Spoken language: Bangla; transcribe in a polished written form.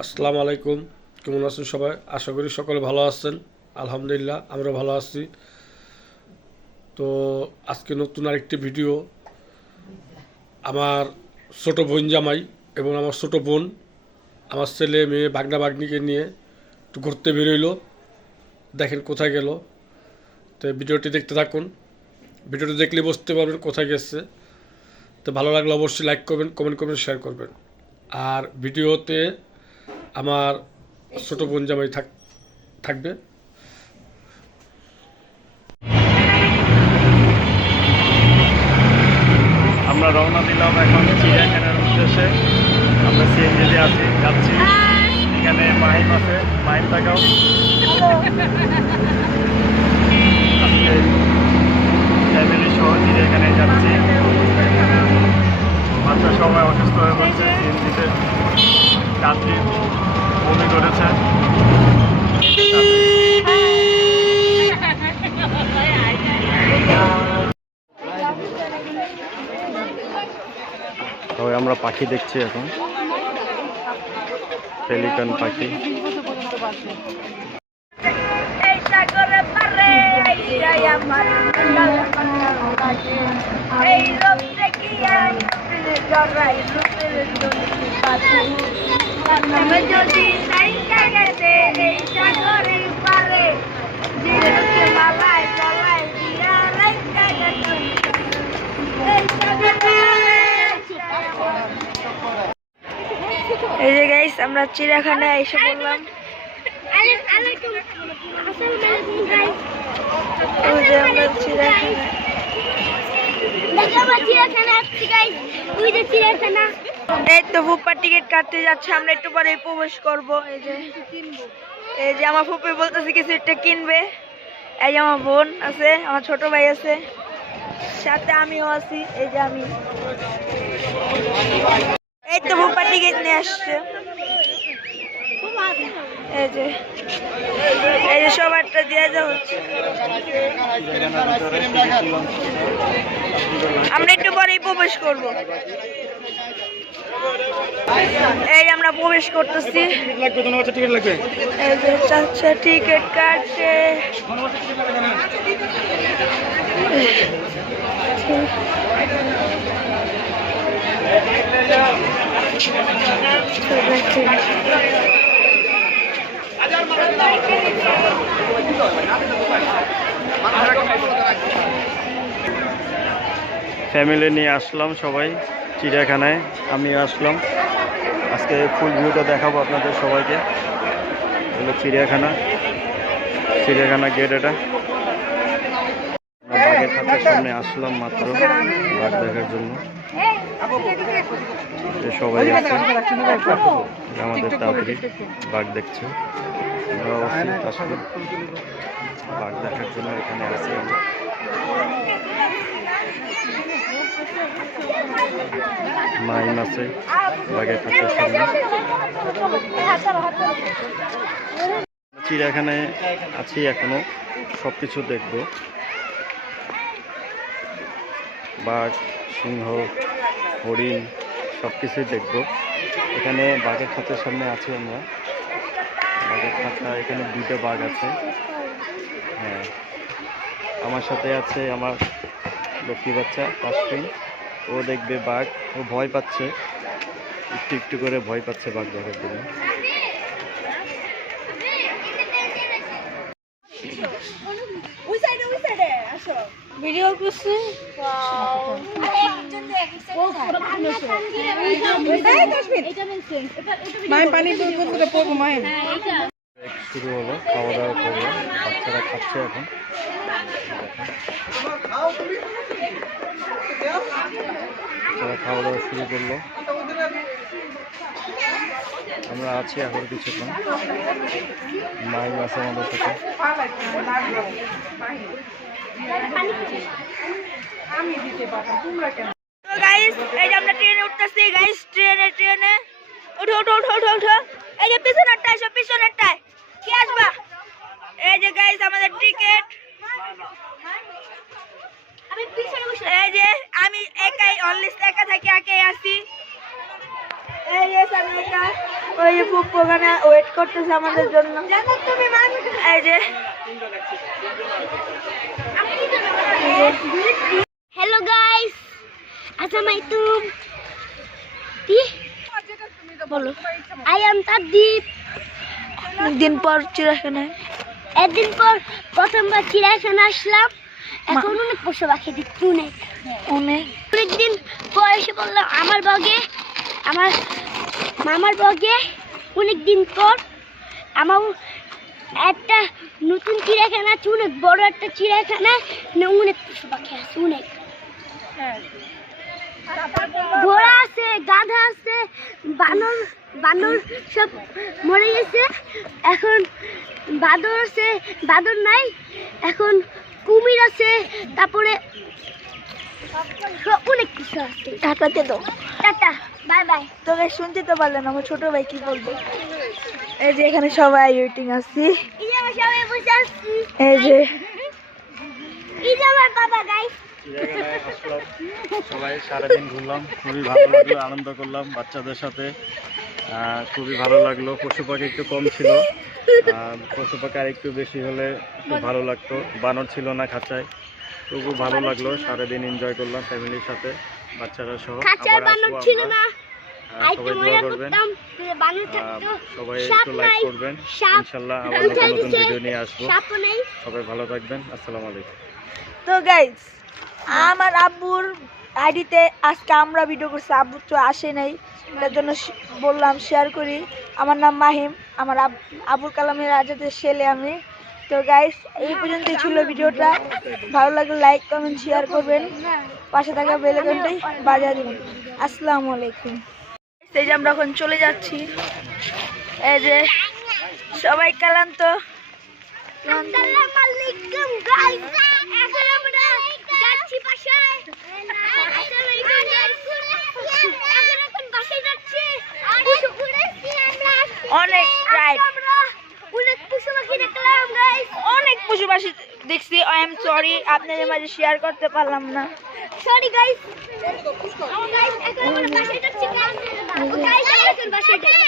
আসসালামু আলাইকুম। কেমন আছেন সবাই? আশা করি সকলে ভালো আছেন। আলহামদুলিল্লাহ আমরা ভালো আছি। তো আজকে নতুন আরেকটি ভিডিও। আমার ছোট বোন জামাই এবং আমার ছোট বোন, আমার ছেলে মেয়ে ভাগনা ভাগ্নিকে নিয়ে একটু ঘুরতে বেরোইলো। দেখেন কোথায় গেল। তো ভিডিওটি দেখতে থাকুন। ভিডিওটি দেখলে বুঝতে পারবেন কোথায় গেছে। তো ভালো লাগলে অবশ্যই লাইক করবেন, কমেন্ট করবেন, শেয়ার করবেন। আর ভিডিওতে আমার ছোট বোন জামাই থাকবে। আমরা রওনা দিলাম এখন চিড়িয়াখানার উদ্দেশ্যে। আমরা সিএনজিতে যাচ্ছি। এখানে মাহিম আছে, মাহিম তাকাও। আজকে ফ্যামিলি সহ চিড়িয়াখানে যাচ্ছি। বাচ্চা সবাই অসুস্থ হয়ে পড়ছে, সিএনজিতে যাত্রী বমি করেছে। তবে আমরা পাখি দেখছি এখন, পেলিকান পাখি। এই যে গাইস আমরা চিড়িয়াখানায় এসে বললাম। আমরা চিড়িয়াখানা এই তো ফুপ্পার টিকিট কাটতে যাচ্ছে, আমরা একটু পরে প্রবেশ করবো। এই যে আমার ফুপ্পি বলতেছে কিছু একটা কিনবে। এই যে আমার বোন আছে, আমার ছোট ভাই আছে, সাথে আমিও আছি। এই যে আমি, এই তো ফুপ্পার টিকিট নিয়ে আসছে। এই যে সবারটা দিয়ে দেওয়া হচ্ছে। আমরা একটু পরেই প্রবেশ করব। এই আমরা প্রবেশ করতেছি। এই যে চাচা টিকিট কাটছে। ফ্যামিলি নিয়ে আসলাম সবাই চিড়িয়াখানায়, আমিও আসলাম। আজকে ফুল ভিউটা দেখাবো আপনাদের সবাইকে। হলো চিড়িয়াখানা গেট এটা। বাঘের খাঁচার সামনে আসলাম মাত্র বাঘ দেখার জন্য। সবাই আছে, আমাদের তাড়াতাড়ি বাঘ দেখছে। আমরা আসলে বাঘ দেখার জন্য এখানে আছি আমরা। মাইম আছে বাঘের খাঁচার সামনে। চিড়িয়াখানায় আছি এখনো, সবকিছু দেখবো। বাঘ, সিংহ, হরিণ সবকিছুই দেখবো। এখানে বাঘের খাঁচার সামনে আছি আমরা। বাঘের খাঁচা, এখানে দুটো বাঘ আছে। হ্যাঁ, আমার সাথে আছে আমার লক্ষ্মী বাচ্চা তাসফিন। ও দেখবে বাঘ, ও ভয় পাচ্ছে, একটু একটু করে ভয় পাচ্ছে বাঘ দেখার জন্য। ভিডিও করছি। শুরু হলো, খাওয়া দাওয়া করবো, বাচ্চারা খাচ্ছে এখন। বাচ্চারা খাওয়া দাওয়া শুরু করলো, আমরা আছি এখন কিছুক্ষণ। মাইম আছে আমাদের সাথে। এই যে আমরা ট্রেনে উঠতেছি গাইস, ট্রেনে উঠো উঠো উঠো উঠো উঠো। এই যে পিছনেরটায়, সব পিছনেরটায় কি আসবা। এই যে গাইস আমাদের টিকিট। এই যে আমি একাই, অনলি একা থাকি, একাই আসি। এই যে আমি একা। ওই যে ফুপ্পু ওখানে ওয়েট করতেছে আমাদের জন্য। এই যে হ্যালো গাইস, আসসালামাইকুম। বলো, আই এম তাদীপ। অনেকদিন পর চিড়িয়াখানায়, একদিন পর প্রথমবার চিড়িয়াখানা আসলাম। এখন অনেক পশু পাখি দেখছি, অনেকদিন পর এসে বললাম আমার বগে, আমার মামার বগে। অনেকদিন পর আমার একটা নতুন চিড়িয়াখানা আছে, অনেক বড় একটা চিড়িয়াখানা, অনেক পশু পাখি আছে, অনেক ঘোড়া আছে, গাধা আছে, বানর বানর সব মরে গেছে। এখন বাদর আছে, বাদর নাই। এখন কুমির আছে, তারপরে অনেক কিছু আছে। টাটাতে দাও। Tata, bye bye. তোকে শুনতে তো পারলেন আমার ছোট ভাই কি বলবো। এই যে এখানে সবাই ওয়েটিং আছি। এই যে আমার সবাই বসে আছি। এই যে আমার বাবা গাইস। চিড়িয়াখানায় আসলাম, সবাই সারাদিন ঘুরলাম, খুবই ভালো লাগলো, আনন্দ করলাম বাচ্চাদের সাথে। খুবই ভালো লাগলো। পশু পাখি একটু কম ছিল, পশু পাখি আর একটু বেশি হলে খুব ভালো লাগতো। বানর ছিল না খাঁচায়, তবু ভালো লাগলো। সারাদিন এনজয় করলাম ফ্যামিলির সাথে, বাচ্চারা সহ। খাঁচার আবার বানর আসবো ছিল আমরা। না, সবাই দোয়া করবেন, বানর থাকতো। সবাই সাপ একটু লাইক নাই, করবেন। সাপ ইনশাল্লাহ আবার নতুন উঠাই নতুন দিছে, ভিডিও নিয়ে আসবো। সাপও নেই। সবাই ভালো থাকবেন। আসসালামু আলাইকুম। তো গাইস, আমার আব্বুর আইডিতে আজকে আমরা ভিডিও করছি, আব্বু তো আসে নাই, তার জন্য বললাম শেয়ার করি। আমার নাম মাহিম, আমার আবুল কালামের আজাদের ছেলে আমি। তো গাইস, এই পর্যন্তই ছিল ভিডিওটা। ভালো লাগলে লাইক কমেন্ট শেয়ার করবেন, পাশে থাকা বেল আইকনটাই বাজিয়ে দিবেন। আসসালামু আলাইকুম। এই যে আমরা এখন চলে যাচ্ছি। এই যে সবাই ক্লান্ত। আসসালামু আলাইকুম গাইস, এখন আমরা যাচ্ছি বাসায়। আসসালামু আলাইকুম গাইস, এখন বাসায় যাচ্ছি। অনেক রাইড, আমরা অনেক পশু পাখি দেখলাম গাইস, অনেক পশু পাখি দেখছি। আই এম সরি, আপনাদের মাঝে শেয়ার করতে পারলাম না। Sorry guys. এখন আমরা বাসায় যাচ্ছি গাইস, এখন বাসায় যাচ্ছি।